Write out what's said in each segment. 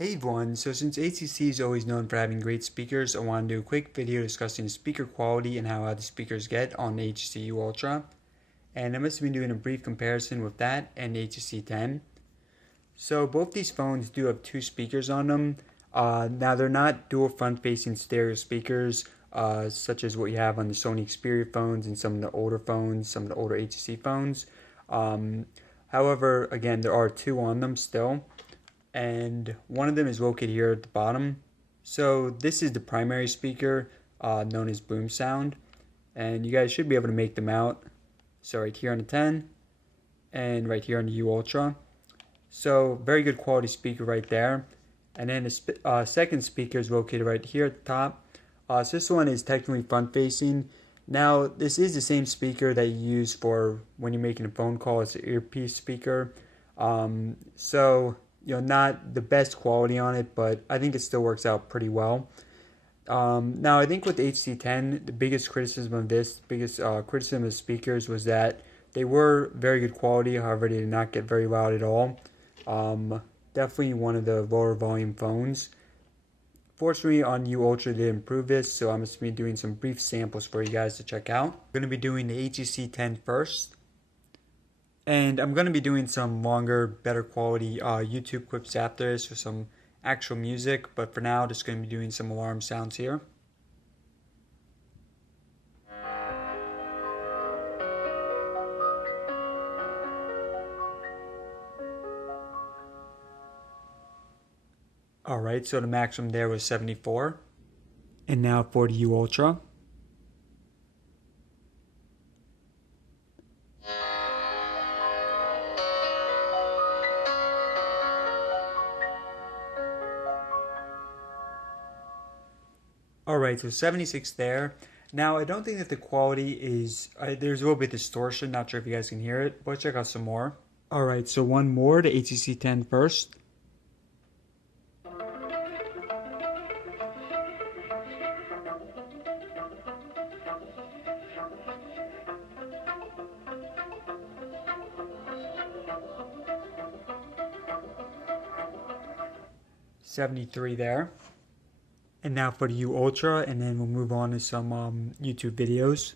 Hey everyone, so since HTC is always known for having great speakers, I want to do a quick video discussing the speaker quality and how the speakers get on the HTC U Ultra. And I'm just going to be doing a brief comparison with that and the HTC 10. So both these phones do have two speakers on them. Now they're not dual front-facing stereo speakers, such as what you have on the Sony Xperia phones and some of the older phones, some of the older HTC phones. However, again, there are two on them still, and one of them is located here at the bottom. So this is the primary speaker, known as boom sound, and you guys should be able to make them out. So right here on the 10 and right here on the U Ultra. So very good quality speaker right there. And then the second speaker is located right here at the top. So this one is technically front facing. Now this is the same speaker that you use for when you're making a phone call. It's an earpiece speaker. So not the best quality on it, but I think it still works out pretty well. Now I think with the HC10, the biggest criticism of the speakers was that they were very good quality, however they did not get very loud at all. Definitely one of the lower volume phones. Fortunately on U Ultra they improved this, so I'm just going to be doing some brief samples for you guys to check out. I'm going to be doing the HTC 10 first. And I'm going to be doing some longer, better quality YouTube clips after this with some actual music. But for now, just going to be doing some alarm sounds here. Alright, so the maximum there was 74. And now for the U Ultra. Alright, so 76 there. Now, I don't think that the quality is, there's a little bit of distortion, not sure if you guys can hear it, but check out some more. Alright, so one more, the HTC 10 first. $73 there. And now for the U Ultra, and then we'll move on to some YouTube videos.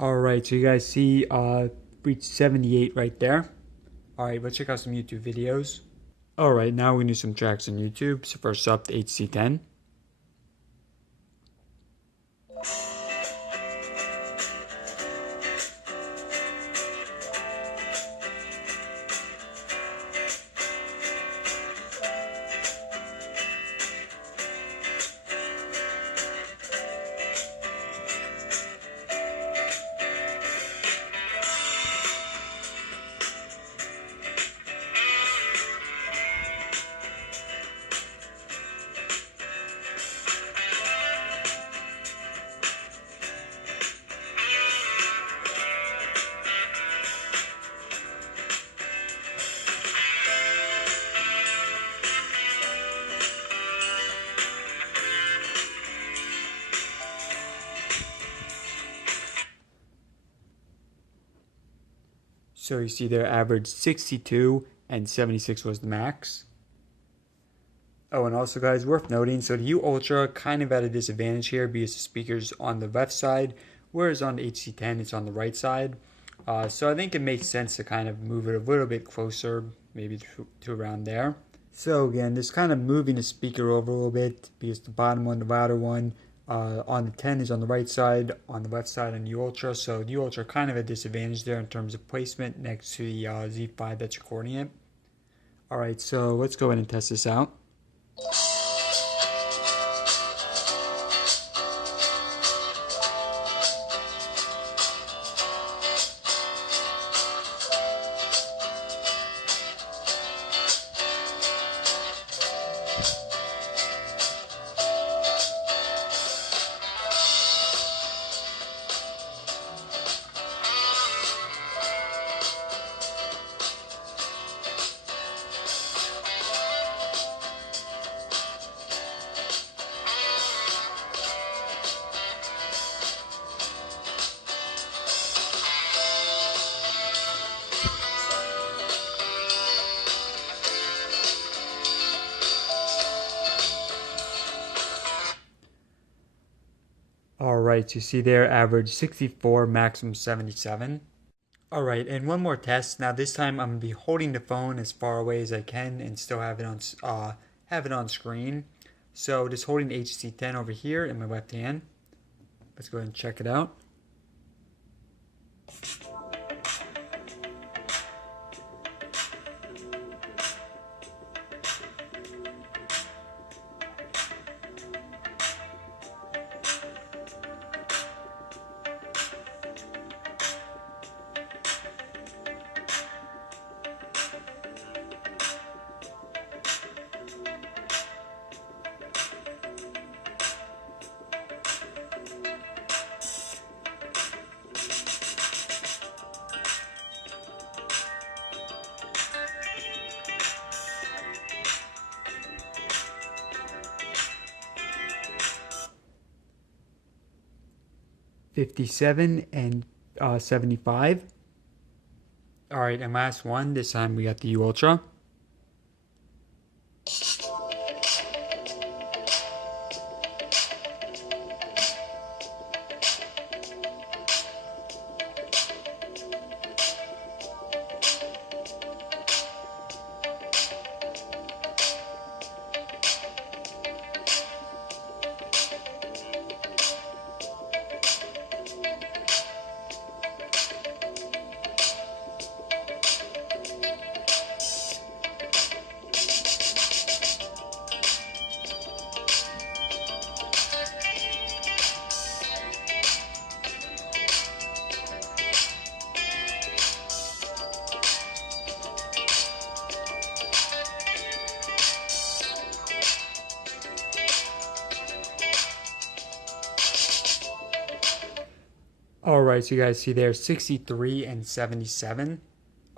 Alright, so you guys see reached 78 right there. Alright, let's check out some YouTube videos. Alright, now we do some tracks on YouTube. So first up, the HC10. So you see their average 62 and 76 was the max. Oh, and also guys, worth noting, so the U Ultra kind of at a disadvantage here because the speaker's on the left side, whereas on the HC10 it's on the right side. So I think it makes sense to kind of move it a little bit closer, maybe to around there. So again, just kind of moving the speaker over a little bit because the bottom one, the louder one, on the 10 is on the right side, on the left side on the U Ultra. So the U Ultra kind of a disadvantage there in terms of placement next to the Z5 that's recording it. Alright, so let's go ahead and test this out. Alright, you see there, average 64, maximum 77. Alright, and one more test. Now this time I'm going to be holding the phone as far away as I can and still have it on screen. So just holding the HTC 10 over here in my left hand. Let's go ahead and check it out. $57 and $75. Alright, and last one. This time we got the U Ultra. Alright, so you guys see there 63 and 77.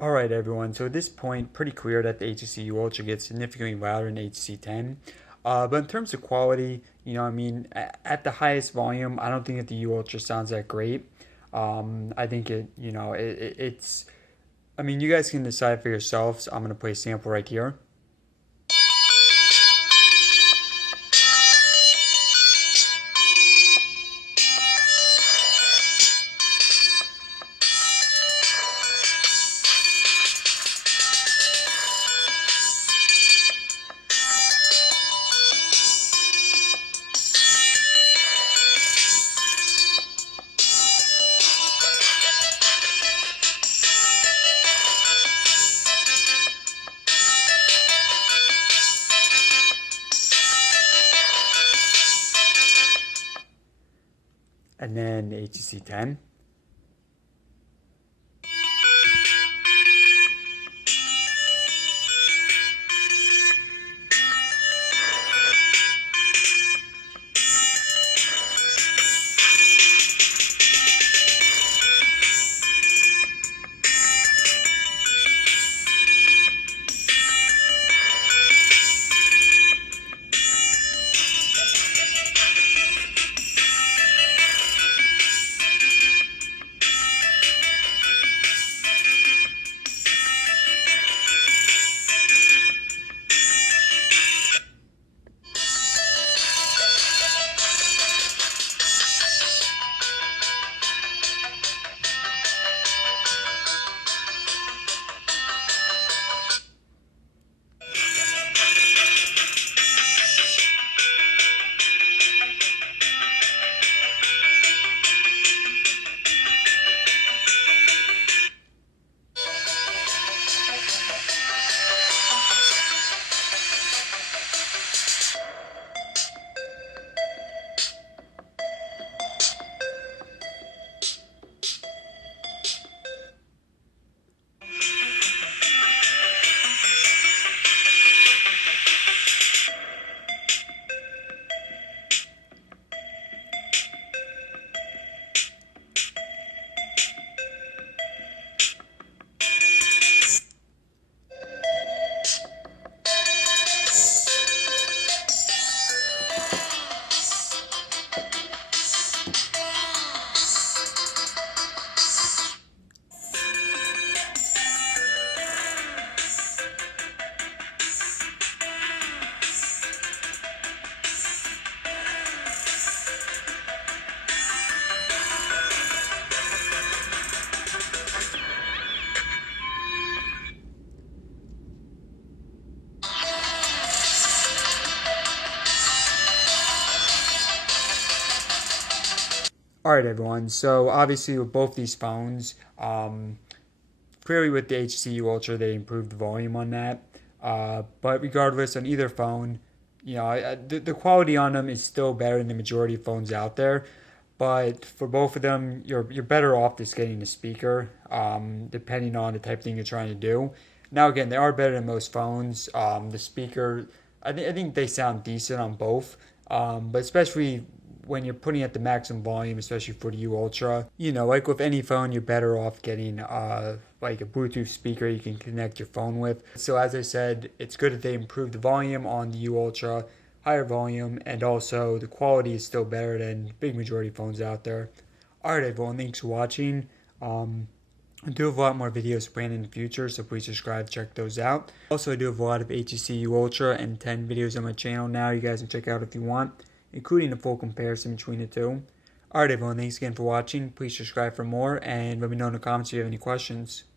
Alright everyone, so at this point, pretty clear that the HTC U Ultra gets significantly louder than the HTC 10. But in terms of quality, I mean, at the highest volume, I don't think that the U Ultra sounds that great. I think it's, I mean, you guys can decide for yourselves. I'm going to play a sample right here. And then the HTC 10. Alright everyone, so obviously with both these phones, clearly with the HTC U Ultra they improved the volume on that. But regardless, on either phone, the quality on them is still better than the majority of phones out there. But for both of them, you're better off just getting the speaker, depending on the type of thing you're trying to do. Now again, they are better than most phones. The speaker, I think they sound decent on both. But especially when you're putting at the maximum volume, especially for the U Ultra, like with any phone, you're better off getting like a Bluetooth speaker you can connect your phone with. So as I said, it's good that they improved the volume on the U Ultra, higher volume, and also the quality is still better than the big majority of phones out there. Alright everyone, thanks for watching. I do have a lot more videos planned in the future, so please subscribe, check those out. Also, I do have a lot of HTC U Ultra and 10 videos on my channel now you guys can check out if you want, including a full comparison between the two. Alright everyone, thanks again for watching. Please subscribe for more, and let me know in the comments if you have any questions.